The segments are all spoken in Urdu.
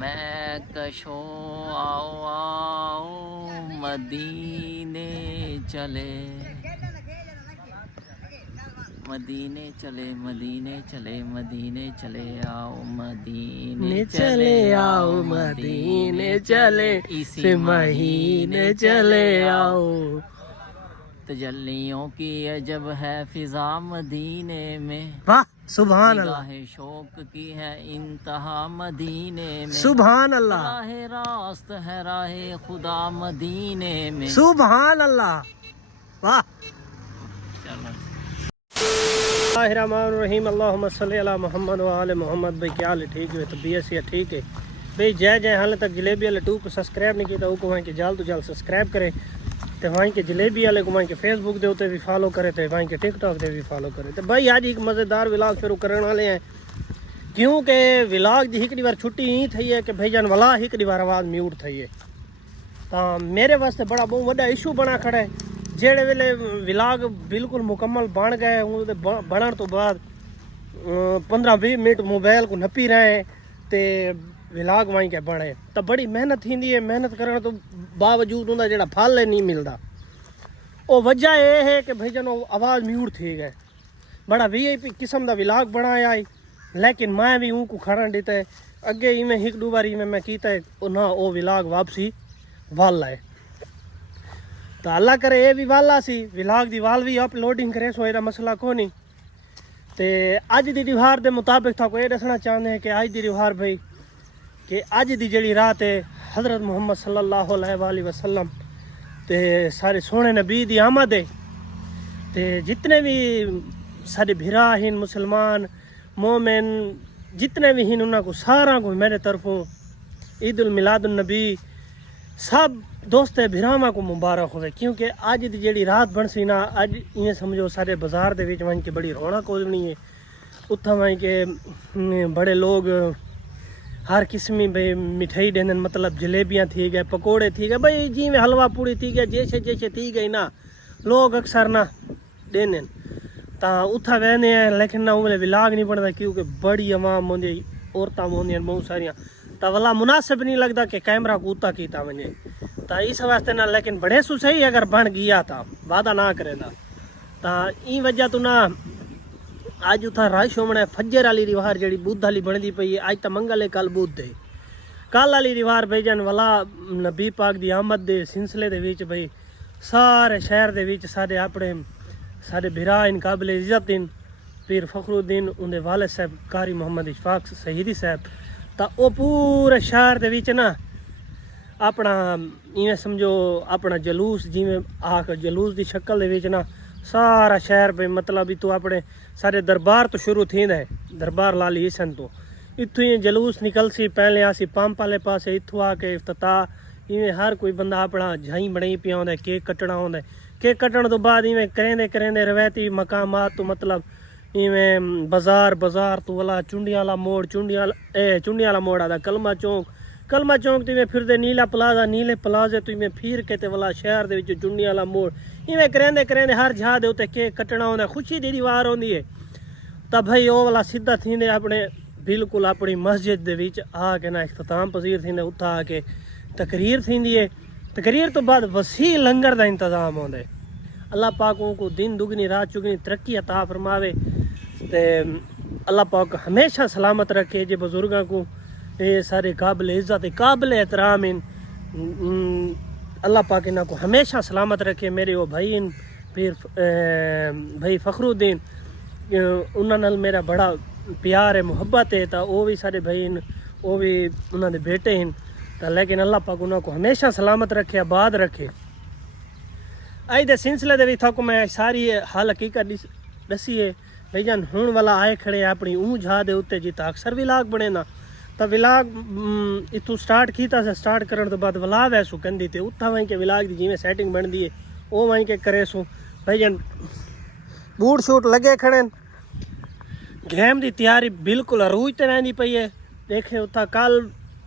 میں کشو آؤ آؤ مدینے چلے، مدینے چلے مدینے چلے مدینے چلے آؤ مدینے چلے آؤ مدینے چلے اسی مہینے چلے آؤ، تجلیوں کی عجب ہے فضا مدینے میں، واہ سبحان اللہ، نگاہ شوق کی ہے انتہا مدینے میں، سبحان اللہ، راہ راست ہے راہ خدا مدینے میں، سبحان اللہ، واہ۔ چلو اللہ الرحمن الرحیم، اللہم صلی علی محمد و آل محمد۔ بھائی کیا حال ہے؟ ٹھیک ہے؟ طبیعت سے ٹھیک ہے بھائی؟ جے حال تک جلیبی والے ٹو کو سبسکرائب نہیں کیا تو کو وہیں کے جلد تو جلد سبسکرائب کرے، تو وہیں کے جلیبی والے کو وہیں کے فیس بک دے اتنے بھی فالو کرے، تو وہیں کے ٹک ٹاک دے بھی فالو کرے۔ تو بھائی آج ایک مزیدار ولاگ شروع کرنے والے ہیں، کیونکہ ولاگ دی ایک بار چھٹی ہی تھی ہے کہ بھائی جان ولا ایک بار آواز میوٹ تھی ہے، تو میرے واسطے بڑا بہت بڑا ایشو بنا کھڑا ہے۔ جہڑے ویلے ولاگ بالکل مکمل بن گئے بنن تو بعد 15-20 منٹ موبائل کو نپی رہے ہیں تے ولاگ وہیں کے بنے، تو بڑی محنت تھی ہے، محنت کرنے تو باوجود ان کا جڑا پھل نہیں ملتا۔ وہ وجہ یہ ہے کہ بھائی جانو آواز میوٹ تھی گئے، بڑا VIP قسم کا ولاگ بنایا ہے، لیکن میں بھی ان کو کھڑن دیتا ہے اگے ہی میں ایک دو بار میں کیتا ہے نہ وہ ولاگ واپسی وال ہے، تو اللہ کرے یہ بھی والا سی ولاگ دی وال بھی اپلوڈنگ کرے سو یہ مسئلہ کو نہیں۔ تے اج دی دیوار دے مطابق تھا کو یہ دسنا چاہتے ہیں کہ اج دی دیوار بھائی کہ اج دی جڑی رات ہے حضرت محمد صلی اللہ علیہ وآلہ وسلم تے سارے سونے نبی دی آمد ہے، تے جتنے بھی سارے بھرا ہیں مسلمان مومن جتنے بھی ہیں انہوں کو سارا کو میرے طرفوں عید المیلاد النبی سب دوست بھراواں کو مبارک ہوئے، کیونکہ اج دی جڑی رات بن سی نا اج یہ سمجھو سارے بازار دے وچ وہیں کے بڑی رونق ہونی ہے، اتھا وہیں کے بڑے لوگ ہر قسمی بھائی مٹھائی دین، مطلب جلیبیاں تھی گئے پکوڑے تھی گئے بھائی جی میں حلوہ پوڑی تھی گئے جیسے تھی گئی نا لوگ اکثر نہ دین تا اتھا وہنے ہیں، لیکن نہ وہ ولاگ نہیں بنتا کیونکہ بڑی عوام ہوندی عورتاں ہوندیاں بہت ساریاں، تا والا مناسب نہیں لگتا کہ کیمرہ کو اتھا کیتا ونجے، تا اس واسطے نہ لیکن بڑے سو صحیح اگر بن گیا تا وعدہ نہ کرے دا، تا این وجہ تو نہ اج اتھا رش ہونا ہے۔ فجر والی دیوار جڑی بدھ والی بندی پئی ہے اج تا منگل ہے کل بدھ ہے، کل والی دیوار بھائی جان والا نبی پاک دی آمد دے سلسلے دے وچ بھائی سارے شہر دے وچ سارے اپنے سارے بھرا ان قابل عزت ان پیر فخر الدین ان دے والد صاحب قاری محمد اشفاق شہیدی صاحب، تا او پورے شہر دے وچ نا اپنا ایویں سمجھو اپنا جلوس جیویں آ کے جلوس دی شکل دے وچ نا سارا شہر پہ مطلب تو اپنے سارے دربار تو شروع تھیندا ہے، دربار لالی حسن تو اتوں ہی جلوس نکل سی، پہلے آسی پمپ والے پاسے اتوں آ کے افتتاح ایویں ہر کوئی بندہ اپنا جھائی بنائی پیا ہوندا ہے، کیک کٹنا ہوندا ہے، کیک کٹن تو بعد ایویں کریندے روایتی مقامات تو مطلب ایویں بازار تو والا چنڈیاں والا موڑ چنڈیاں والا موڑ آتا کلمہ چوک تو میں پھر دے نیلے پلازے تو میں پھر کے تے والا شہر دے وچ چنڈیاں والا موڑ ایویں کریندے ہر جہاں دے اوتے کیک کٹنا ہوندا ہے، خوشی دی دیوار ہوندی ہے، تب بھائی او والا سیدھا تھیندے اپنے بالکل اپنی مسجد دے وچ آ کے نا اختتام پذیر تھیندے، اتھا آ کے تقریر تھیندی ہے، تقریر تو بعد وسیع لنگر دا انتظام ہوندا ہے۔ اللہ پاک کو دن دگنی رات چگنی ترقی عطا فرماوے تے اللہ پاک ہمیشہ سلامت رکھے، جے بزرگاں کو یہ سارے قابل عزت قابل احترام ہیں، اللہ پاک انہاں کو ہمیشہ سلامت رکھے۔ میرے وہ بھائی ہیں پھر بھائی فخر الدین انہاں نال میرا بڑا پیار ہے محبت ہے، تا وہ بھی سارے بھائی ہیں، وہ بھی انہاں دے بیٹے ہیں، تا لیکن اللہ پاک انہاں کو ہمیشہ سلامت رکھے آباد رکھے۔ اج دے سلسلے دے وچ کو میں ساری حال حقیقت دسی ہے بھائی جان، ہون والا آئے کھڑے اپنی اون جھا دے اتنے جیتا اکثر ولاگ بنے نا، تو ولاگ اتوں سٹارٹ کیتا سے سٹارٹ کرن تو بعد ولا ویسو کندی تے اتھا وہیں کے ولاگ دی جویں سیٹنگ بندی ہے وہ وہیں کے کرے سو بھائی جان، بوٹ شوٹ لگے کھڑے، گیم دی تیاری بالکل عروج تے رہندی پئی ہے۔ دیکھے اتھا کل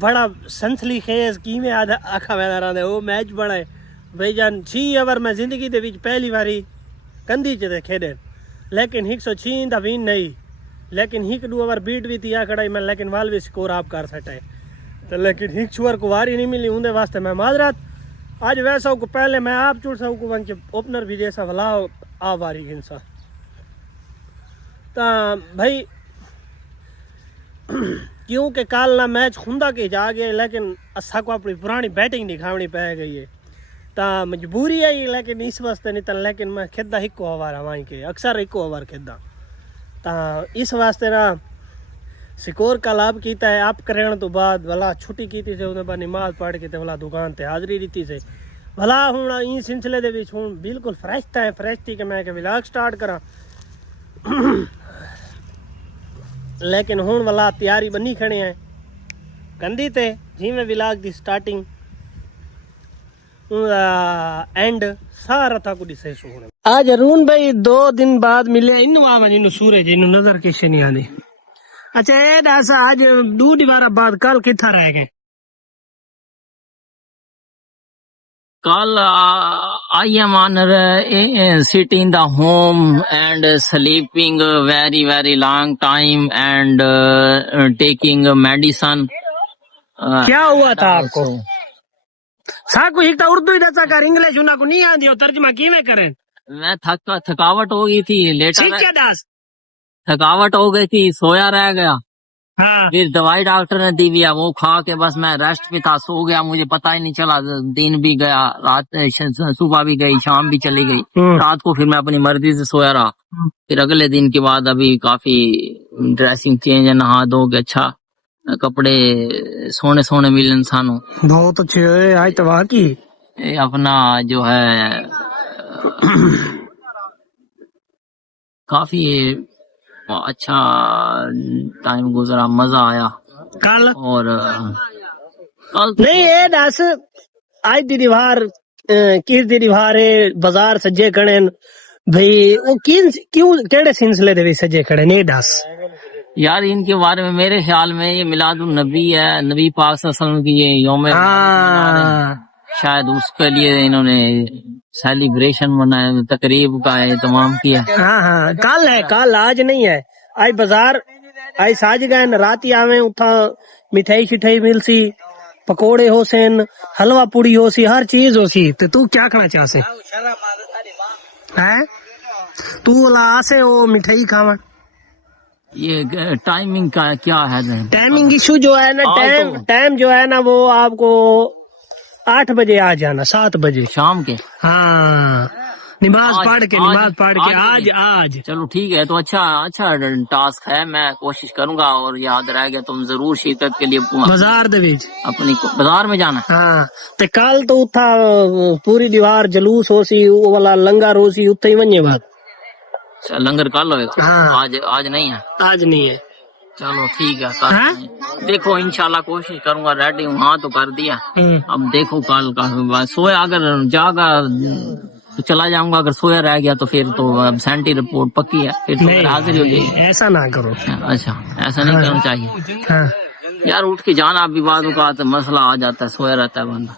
بڑا سنسلی خیز کیویں آکھا ویندہ رہندا وہ میچ بڑا ہے بھائی جان، 6 اوور میں زندگی دے وچ پہلی واری کندھی چ کھیڈے، لیکن 106 دا ون نہیں، لیکن 1-2 اوور بیٹ بھی تھی کھڑائی میں، لیکن وال بھی سکور آپ کر سٹے، تو لیکن ایک چھوار کو واری نہیں ملی اندے واسطے میں معذرت. آج ویسا کو پہلے میں آپ چوڑ سا کو ون کے اوپنر بھی جیسا بھلا آ واری گنسا تا بھائی کیونکہ کال نہ میچ خوندا کے جا گئے لیکن اسا کو اپنی پرانی بیٹنگ دکھاونی پے گئی ہے تا مجبوری ہے لیکن اس واسطے نہیں تا لیکن میں کھیدا ایک اوور ہوائی کے اکثر ایک اوور کھیدا تا اس واسطے نا سکور کا لابھ کیتا ہے آپ کرنے تو بعد بھلا چھٹی کیتی سے انہیں بعد نماز پڑھ کے تے بھلا دکان تے حاضری دیتی سے بھلا ہوں این سلسلے دے وچ ہوں بالکل فریش تھا فریش تھی کہ میں کہ ولاگ سٹارٹ کراں لیکن ہوں والا تیاری بنی کھڑے ہیں کندی تے جی میں ولاگ دی سٹارٹنگ اینڈ سارا تھا کو ڈسے سونے آج ارون بھائی 2 دن بعد ملے انو آواں جنو سورج انو نظر کشے نہیں آنے. اچھا اے داسا آج 2 دیوارہ بعد کل کتھا رہ گئے؟ Call I am on sitting in the home and sleeping very very long time and taking medicine. کیا ہوا تھا آپ کو؟ سا کو ایک تا اردو ہی دسا کر انگلش انہاں کو نہیں آندی ہو ترجمہ کیویں کریں؟ میں تھکاوٹ ہو گئی تھی لیٹا ٹھیک کیا داس؟ تھکاوٹ ہو گئی تھی سویا رہ گیا ہاں پھر دوائی ڈاکٹر نے دی ہوئی ہے وہ کھا کے بس میں ریسٹ بھی تھا سو گیا مجھے پتا ہی نہیں چلا دن بھی گیا رات صبح بھی گئی شام بھی چلی گئی رات کو پھر میں اپنی مرضی سے سویا رہا پھر اگلے دن کے بعد ابھی کافی ڈریسنگ چینج ہے نہا دھو کے اچھا کپڑے سونے سونے ملے انسانوں بہت اچھے ہوئے آج تو واقعی اپنا جو ہے کافی اچھا ٹائم گزرا مزہ آیا کل اور کل نہیں اے دس آج دی دیوار کس دی دیوار ہے بازار سجے کھڑے بھئی وہ کیوں کیڑے سلسلے دے وچ سجے کھڑے نہیں دس یار ان کے بارے میں میرے خیال میں یہ میلاد النبی ہے نبی پاک صلی اللہ علیہ وسلم کی یہ یوم شاید اس کے لیے انہوں نے سیلیبریشن منایا تقریب کا اہتمام کیا ہاں کل ہے کل آج نہیں ہے آج بازار آج ساج گئے رات ہی آویں اتھا مٹھائی شٹھائی مل سی پکوڑے ہو سین حلوہ پوڑی ہو سی ہر چیز ہو سی تو کیا کھانا چاہ سے تو لا سے وہ مٹھائی کھاوا یہ ٹائمنگ کا کیا ہے ٹائمنگ ایشو جو ہے نا ٹائم جو ہے نا وہ آپ کو 8 بجے آ جانا 7 بجے شام کے ہاں نماز پڑھ کے آج چلو ٹھیک ہے تو اچھا ٹاسک ہے میں کوشش کروں گا اور یاد رہ گیا تم ضرور شرکت کے لیے بازار دے وچ اپنی بازار میں جانا ہاں تے کل تو اتھا پوری دیوار جلوس ہو سی وہ والا لنگر ہو سی اتھے ہی ونجے بعد لنگر کل ہوئے ہاں آج نہیں ہے آج نہیں ہے چلو ٹھیک ہے دیکھو انشاءاللہ کوشش کروں گا ریڈی ہوں ہاں تو کر دیا اب دیکھو کل کا سویا اگر جاگا تو چلا جاؤں گا اگر سویا رہ گیا تو پھر تو ابسینٹی رپورٹ پکی ہے پھر تو حاضر ہو جائے ایسا نہ کرو اچھا ایسا نہیں کرنا چاہیے یار اٹھ کے جانا بھی بعد اوقات مسئلہ آ جاتا ہے سویا رہتا ہے بندہ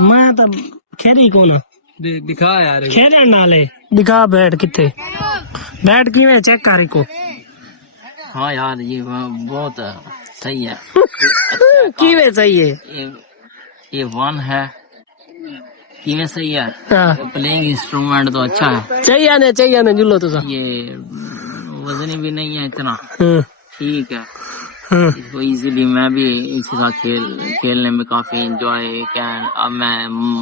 میں تو کھیری کون دکھا یار کھیرن نالے دکھا بیٹھ کتے بیٹھ کیویں چیک کر کو ہاں یار یہ بہت صحیح ہے کیویں صحیح ہے یہ ون ہے کیویں صحیح ہے پلینگ انسٹرومنٹ تو اچھا ہے چاہیے نا جلو تو یہ وزنی بھی نہیں ہے اتنا ٹھیک ہے اس کو ایزیلی میں بھی اس کے ساتھ کھیلنے میں کافی انجوائے اب میں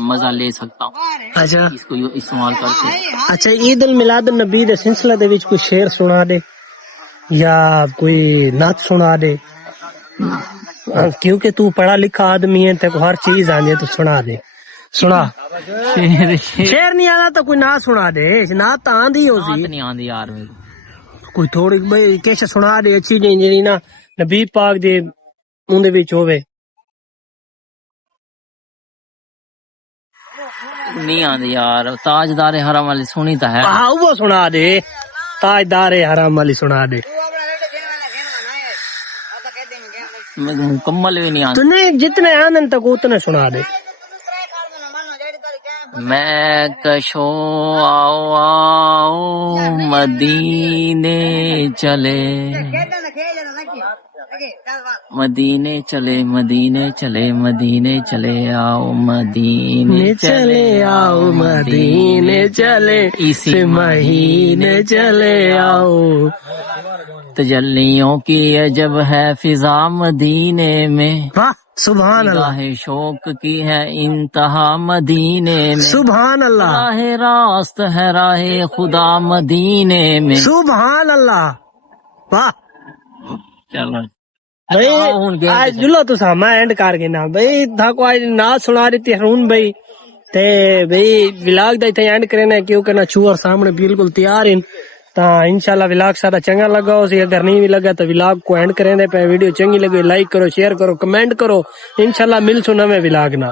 مزہ لے سکتا ہوں اچھا اس کو استعمال کرتے اچھا عید الميلاد النبی دے سلسلے دے وچ کوئی شعر سنا دے یا کوئی نعت سنا دے کیونکہ تو پڑھا لکھا آدمی ہے تے کو ہر چیز آندے تو سنا دے سنا شعر نہیں آتا تو کوئی نعت سنا دے نعت تو آندی ہو سی نہیں آندی یار کوئی تھوڑی بھائی کیش سنا دے اچھی جی نا نبی پاک دے اون دے وچ ہوے نہیں آندی یار تاجدار حرم والی سنی تا ہے ہاں وہ سنا دے تاجدار حرم والی سنا دے مکمل بھی نہیں آندی تو نہیں جتنے آنن تک اتنے سنا دے میں کشو آؤ مدینے چلے مدینے چلے مدینے چلے مدینے چلے آؤ مدینے چلے آؤ مدینے چلے اسی مہینے چلے آؤ. تجلیوں کی عجب ہے فضا مدینے میں، واہ سبحان اللہ راہ شوق کی ہے انتہا مدینے میں، سبحان اللہ راہ راست ہے راہ خدا مدینے میں. سبحان اللہ. واہ چلو بھائی آج جلو تو میں اینڈ کر گئے نا بھائی تھا کو آج نات سنا رہی تھی ہرون بھائی تے بھائی ولاگ دا تے اینڈ کرنا کیونکہ نا چوہر سامنے بالکل تیار ہیں تا انشاءاللہ ولاگ سارا چنگا لگا ہو سی. اگر نہیں بھی لگا تو ولاگ کو اینڈ کریں دے پہ. ویڈیو چنگی لگے لائک کرو شیئر کرو کمنٹ کرو. انشاءاللہ مل سو نویں ولاگ نا.